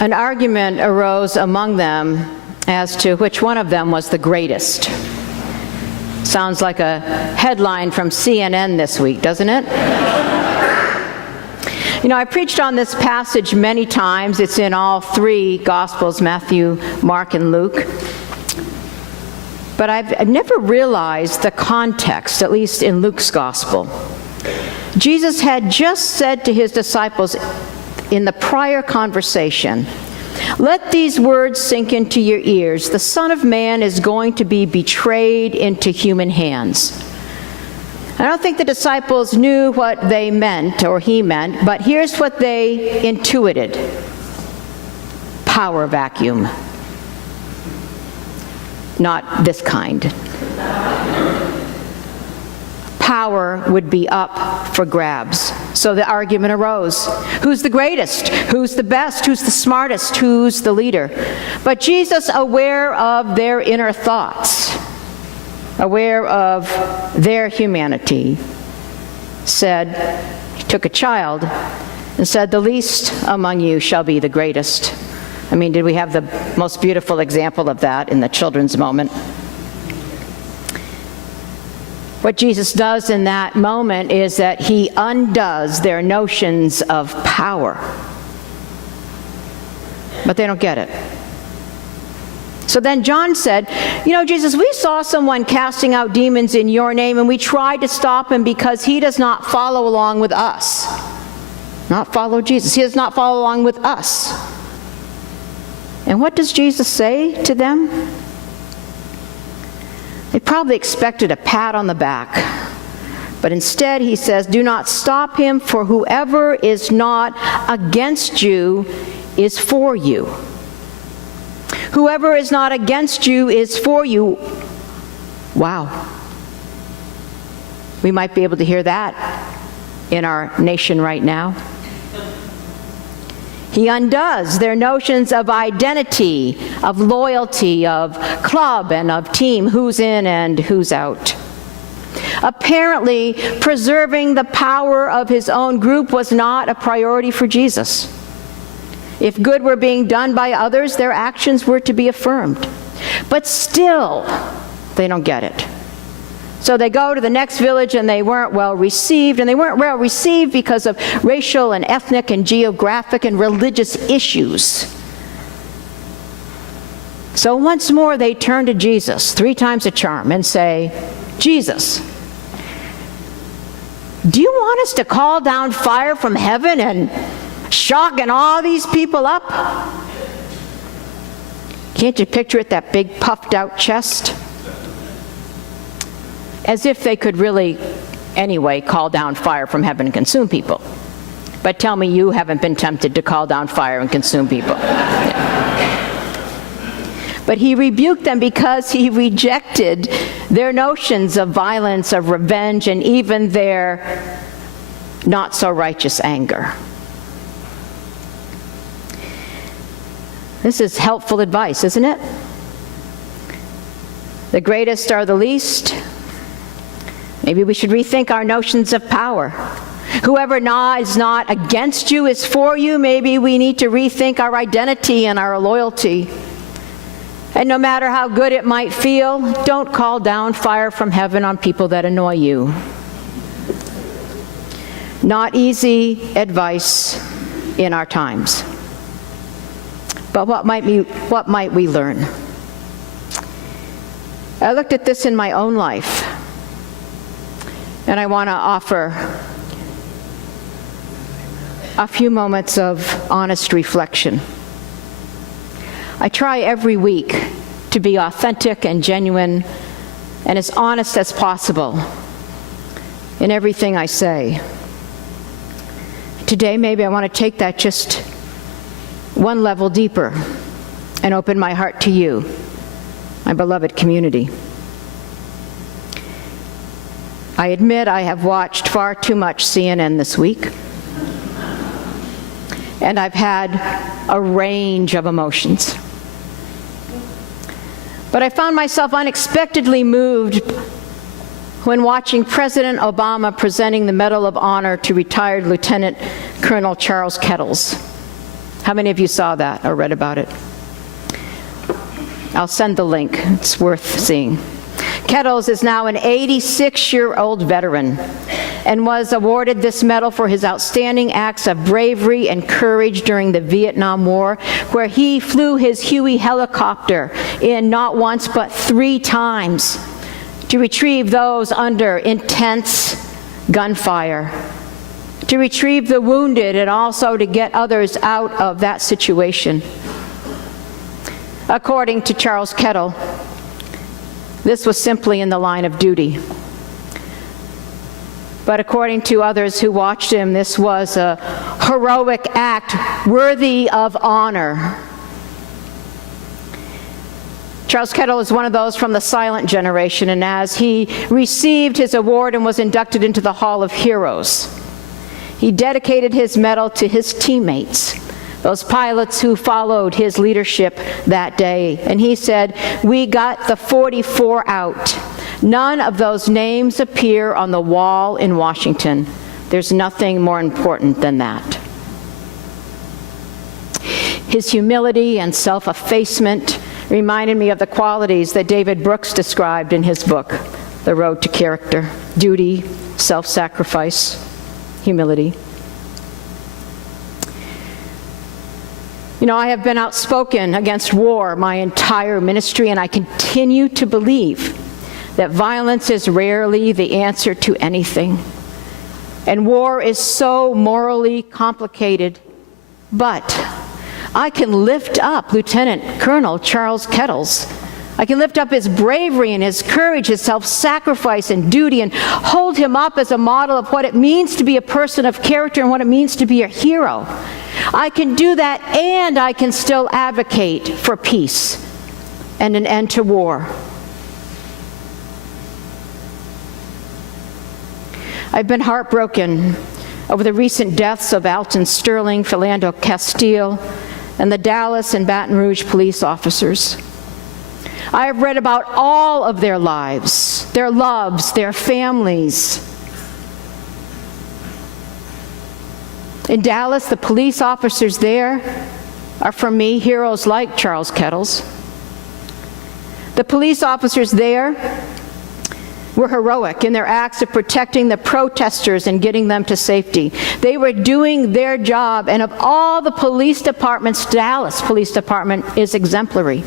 An argument arose among them as to which one of them was the greatest. Sounds like a headline from CNN this week, doesn't it? You know, I preached on this passage many times. It's in all three Gospels, Matthew, Mark, and Luke. But I've never realized the context, at least in Luke's Gospel. Jesus had just said to his disciples in the prior conversation, "Let these words sink into your ears. The Son of Man is going to be betrayed into human hands." I don't think the disciples knew what they meant, or he meant, but here's what they intuited. Power vacuum. Not this kind. Power would be up for grabs. So the argument arose. Who's the greatest? Who's the best? Who's the smartest? Who's the leader? But Jesus, aware of their inner thoughts, aware of their humanity, said, he took a child and said, "The least among you shall be the greatest." I mean, did we have the most beautiful example of that in the children's moment? What Jesus does in that moment is that he undoes their notions of power. But they don't get it. So then John said, "You know, Jesus, we saw someone casting out demons in your name, and we tried to stop him because he does not follow along with us." Not follow Jesus. He does not follow along with us. And what does Jesus say to them? They probably expected a pat on the back. But instead he says, "Do not stop him, for whoever is not against you is for you." Whoever is not against you is for you. Wow. We might be able to hear that in our nation right now. He undoes their notions of identity, of loyalty, of club and of team, who's in and who's out. Apparently, preserving the power of his own group was not a priority for Jesus. If good were being done by others, their actions were to be affirmed. But still, they don't get it. So they go to the next village and they weren't well received. And they weren't well received because of racial and ethnic and geographic and religious issues. So once more they turn to Jesus, 3 times a charm, and say, "Jesus, do you want us to call down fire from heaven and shock and awe these people up?" Can't you picture it, that big puffed out chest? As if they could really, anyway, call down fire from heaven and consume people. But tell me you haven't been tempted to call down fire and consume people. But he rebuked them because he rejected their notions of violence, of revenge, and even their not-so-righteous anger. This is helpful advice, isn't it? The greatest are the least. Maybe we should rethink our notions of power. Whoever is not against you is for you. Maybe we need to rethink our identity and our loyalty. And no matter how good it might feel, don't call down fire from heaven on people that annoy you. Not easy advice in our times. But what might we learn? I looked at this in my own life. And I want to offer a few moments of honest reflection. I try every week to be authentic and genuine and as honest as possible in everything I say. Today, maybe I want to take that just one level deeper and open my heart to you, my beloved community. I admit I have watched far too much CNN this week, and I've had a range of emotions. But I found myself unexpectedly moved when watching President Obama presenting the Medal of Honor to retired Lieutenant Colonel Charles Kettles. How many of you saw that or read about it? I'll send the link. It's worth seeing. Kettles is now an 86-year-old veteran and was awarded this medal for his outstanding acts of bravery and courage during the Vietnam War, where he flew his Huey helicopter in not once but 3 times to retrieve those under intense gunfire, to retrieve the wounded, and also to get others out of that situation. According to Charles Kettle, this was simply in the line of duty. But according to others who watched him, this was a heroic act worthy of honor. Charles Kettle is one of those from the silent generation, and as he received his award and was inducted into the Hall of Heroes, he dedicated his medal to his teammates, those pilots who followed his leadership that day. And he said, "We got the 44 out. None of those names appear on the wall in Washington. There's nothing more important than that." His humility and self-effacement reminded me of the qualities that David Brooks described in his book, The Road to Character: duty, self-sacrifice, humility. You know, I have been outspoken against war my entire ministry, and I continue to believe that violence is rarely the answer to anything. And war is so morally complicated. But I can lift up Lieutenant Colonel Charles Kettles. I can lift up his bravery and his courage, his self-sacrifice and duty, and hold him up as a model of what it means to be a person of character and what it means to be a hero. I can do that, and I can still advocate for peace and an end to war. I've been heartbroken over the recent deaths of Alton Sterling, Philando Castile, and the Dallas and Baton Rouge police officers. I have read about all of their lives, their loves, their families. In Dallas, the police officers there are, for me, heroes like Charles Kettles. The police officers there were heroic in their acts of protecting the protesters and getting them to safety. They were doing their job, and of all the police departments, Dallas Police Department is exemplary.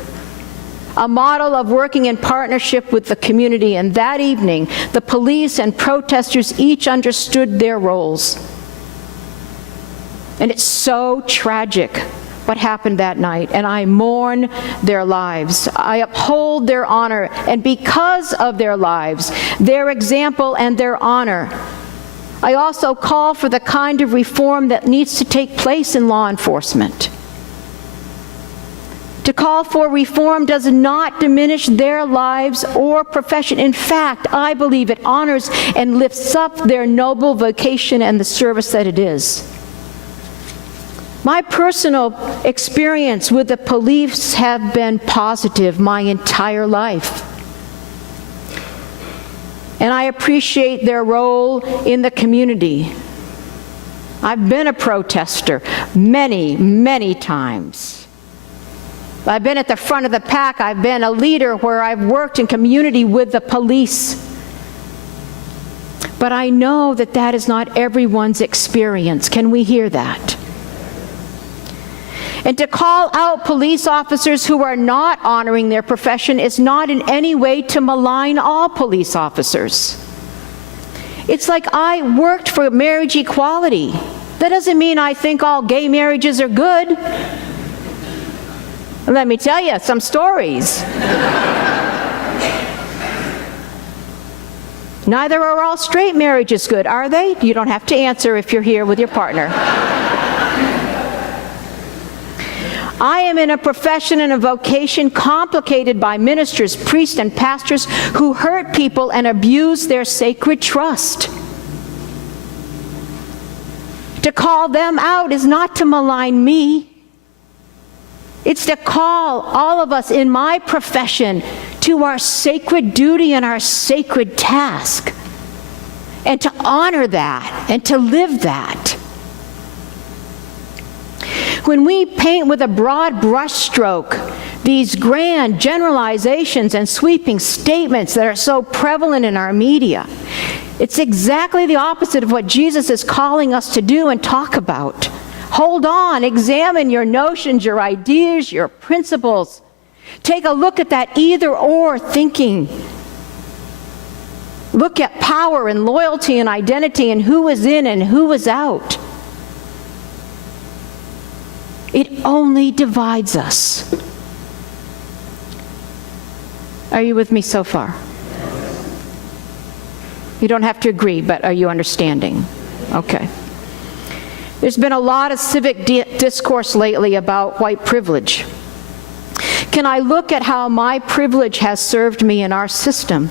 A model of working in partnership with the community, and that evening, the police and protesters each understood their roles. And it's so tragic what happened that night, and I mourn their lives. I uphold their honor, and because of their lives, their example and their honor, I also call for the kind of reform that needs to take place in law enforcement. To call for reform does not diminish their lives or profession. In fact, I believe it honors and lifts up their noble vocation and the service that it is. My personal experience with the police have been positive my entire life. And I appreciate their role in the community. I've been a protester many, many times. I've been at the front of the pack. I've been a leader where I've worked in community with the police. But I know that that is not everyone's experience. Can we hear that? And to call out police officers who are not honoring their profession is not in any way to malign all police officers. It's like I worked for marriage equality. That doesn't mean I think all gay marriages are good. Let me tell you some stories. Neither are all straight marriages good, are they? You don't have to answer if you're here with your partner. I am in a profession and a vocation complicated by ministers, priests, and pastors who hurt people and abuse their sacred trust. To call them out is not to malign me. It's to call all of us in my profession to our sacred duty and our sacred task, and to honor that and to live that. When we paint with a broad brushstroke these grand generalizations and sweeping statements that are so prevalent in our media, it's exactly the opposite of what Jesus is calling us to do and talk about. Hold on, examine your notions, your ideas, your principles. Take a look at that either-or thinking. Look at power and loyalty and identity and who is in and who is out. It only divides us. Are you with me so far? You don't have to agree, but are you understanding? Okay. There's been a lot of civic discourse lately about white privilege. Can I look at how my privilege has served me in our system?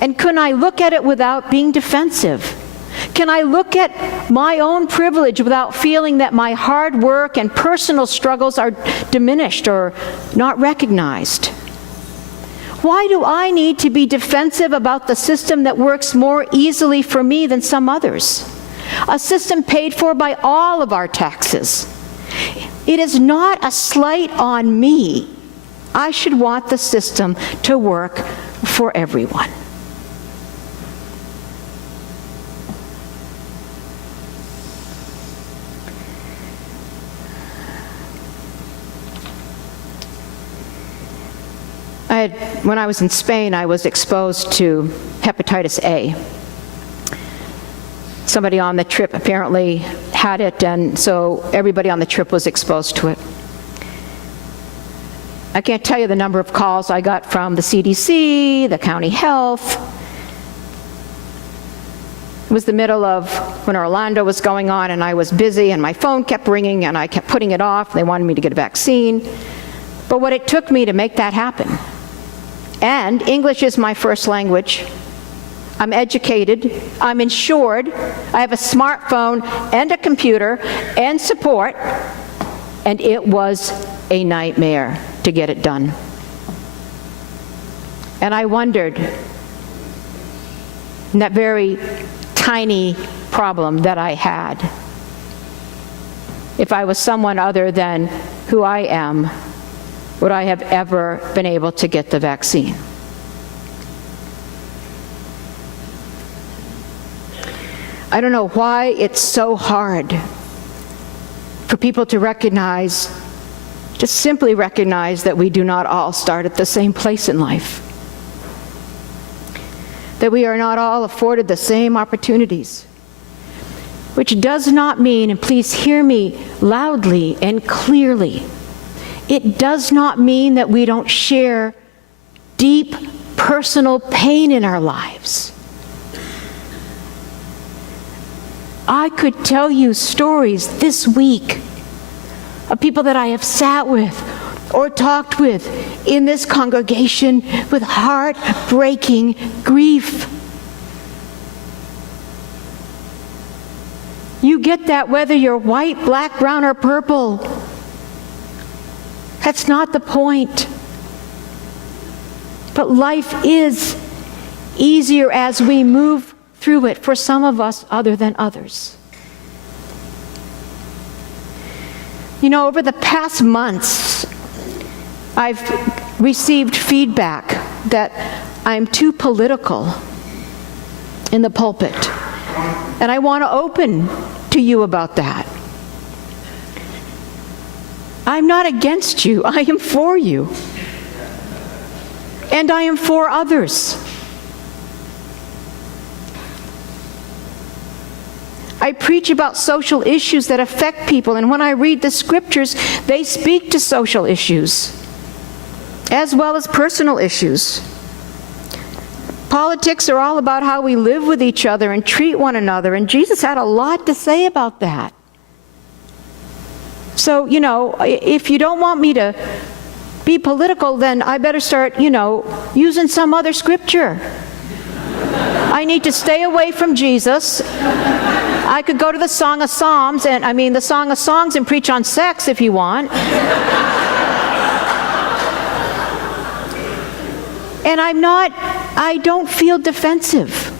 And can I look at it without being defensive? Can I look at my own privilege without feeling that my hard work and personal struggles are diminished or not recognized? Why do I need to be defensive about the system that works more easily for me than some others? A system paid for by all of our taxes. It is not a slight on me. I should want the system to work for everyone. When I was in Spain, I was exposed to hepatitis A. Somebody on the trip apparently had it, and so everybody on the trip was exposed to it. I can't tell you the number of calls I got from the CDC, the county health. It was the middle of when Orlando was going on, and I was busy, and my phone kept ringing, and I kept putting it off. They wanted me to get a vaccine. But what it took me to make that happen. And English is my first language. I'm educated, I'm insured, I have a smartphone and a computer and support, and it was a nightmare to get it done. And I wondered, in that very tiny problem that I had, if I was someone other than who I am, would I have ever been able to get the vaccine? I don't know why it's so hard for people to recognize, just simply recognize that we do not all start at the same place in life. That we are not all afforded the same opportunities. Which does not mean, and please hear me loudly and clearly, it does not mean that we don't share deep personal pain in our lives. I could tell you stories this week of people that I have sat with or talked with in this congregation with heartbreaking grief. You get that whether you're white, black, brown, or purple. That's not the point. But life is easier as we move through it for some of us other than others. You know, over the past months, I've received feedback that I'm too political in the pulpit. And I want to open to you about that. I'm not against you. I am for you. And I am for others. I preach about social issues that affect people, and when I read the scriptures, they speak to social issues, as well as personal issues. Politics are all about how we live with each other and treat one another, and Jesus had a lot to say about that. So, you know, if you don't want me to be political, then I better start, using some other scripture. I need to stay away from Jesus. I could go to the Song of Songs, the Song of Songs, and preach on sex if you want. And I don't feel defensive.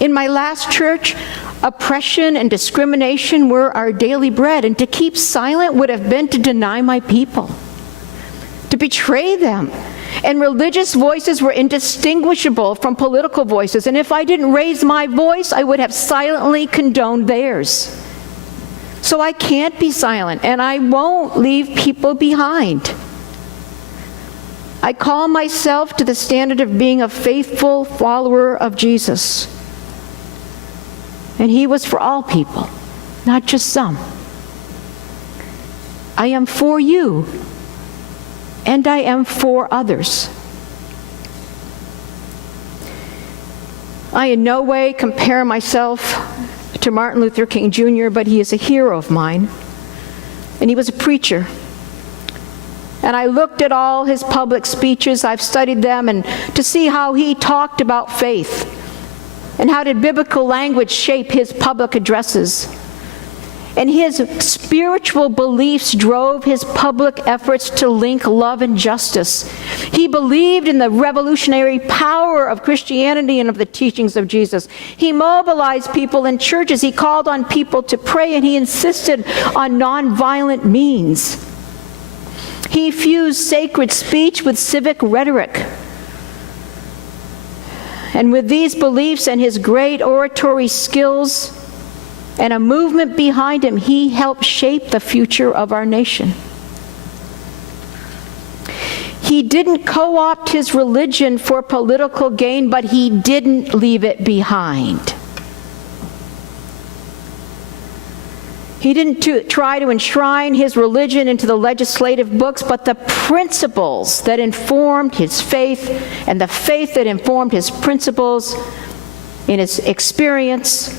In my last church, Oppression and discrimination were our daily bread, and to keep silent would have been to deny my people, to betray them. And religious voices were indistinguishable from political voices, and if I didn't raise my voice, I would have silently condoned theirs. So I can't be silent, and I won't leave people behind. I call myself to the standard of being a faithful follower of Jesus. And he was for all people, not just some. I am for you, and I am for others. I in no way compare myself to Martin Luther King Jr., but he is a hero of mine, and he was a preacher. And I looked at all his public speeches, I've studied them, and to see how he talked about faith, and how did biblical language shape his public addresses. And his spiritual beliefs drove his public efforts to link love and justice. He believed in the revolutionary power of Christianity and of the teachings of Jesus. He mobilized people in churches. He called on people to pray, and he insisted on nonviolent means. He fused sacred speech with civic rhetoric. And with these beliefs and his great oratory skills and a movement behind him, he helped shape the future of our nation. He didn't co-opt his religion for political gain, but he didn't leave it behind. He didn't try to enshrine his religion into the legislative books, but the principles that informed his faith and the faith that informed his principles in his experience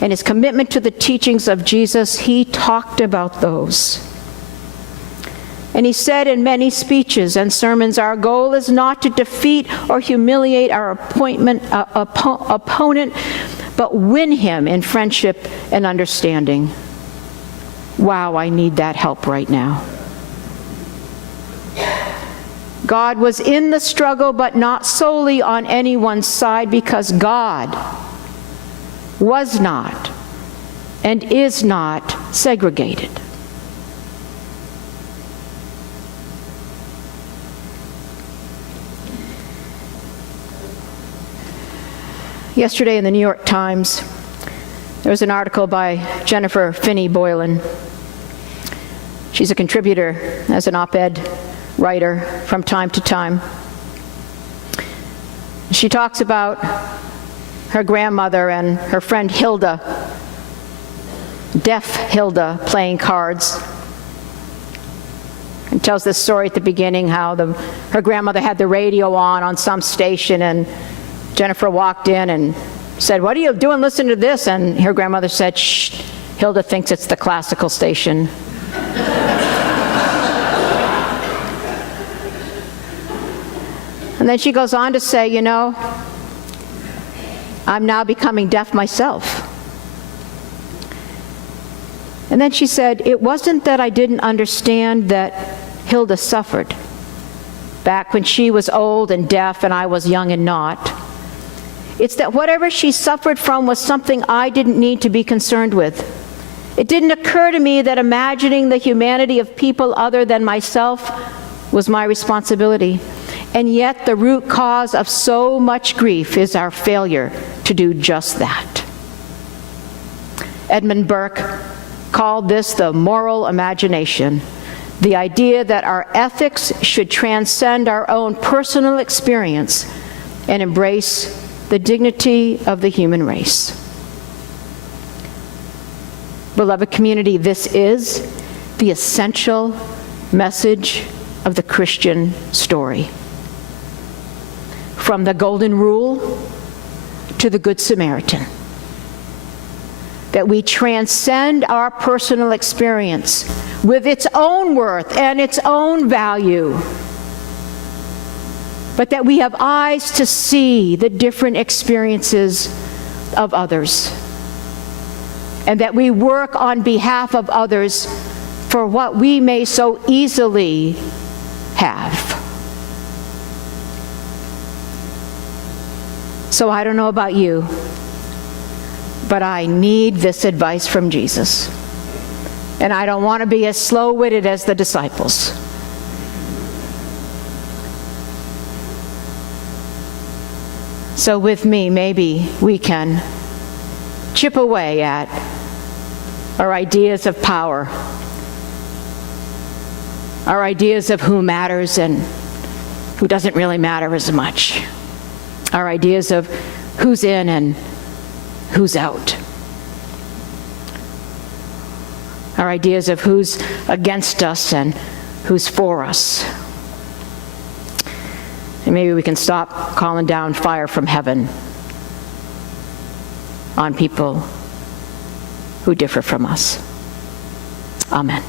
and his commitment to the teachings of Jesus, he talked about those. And he said in many speeches and sermons, our goal is not to defeat or humiliate our opponent, but win him in friendship and understanding. Wow, I need that help right now. God was in the struggle, but not solely on anyone's side, because God was not and is not segregated. Yesterday in the New York Times, there was an article by Jennifer Finney Boylan. She's a contributor as an op-ed writer from time to time. She talks about her grandmother and her friend Hilda, deaf Hilda, playing cards. And tells this story at the beginning how her grandmother had the radio on some station, and Jennifer walked in and said, "What are you doing listening to this?" And her grandmother said, "Shh, Hilda thinks it's the classical station." And then she goes on to say, "You know, I'm now becoming deaf myself." And then she said, "It wasn't that I didn't understand that Hilda suffered back when she was old and deaf and I was young and not. It's that whatever she suffered from was something I didn't need to be concerned with. It didn't occur to me that imagining the humanity of people other than myself was my responsibility. And yet the root cause of so much grief is our failure to do just that." Edmund Burke called this the moral imagination, the idea that our ethics should transcend our own personal experience and embrace the dignity of the human race. Beloved community, this is the essential message of the Christian story. From the Golden Rule to the Good Samaritan. That we transcend our personal experience with its own worth and its own value, but that we have eyes to see the different experiences of others, and that we work on behalf of others for what we may so easily have. So I don't know about you, but I need this advice from Jesus. And I don't want to be as slow-witted as the disciples. So with me, maybe we can chip away at our ideas of power, our ideas of who matters and who doesn't really matter as much, our ideas of who's in and who's out, our ideas of who's against us and who's for us. And maybe we can stop calling down fire from heaven on people who differ from us. Amen.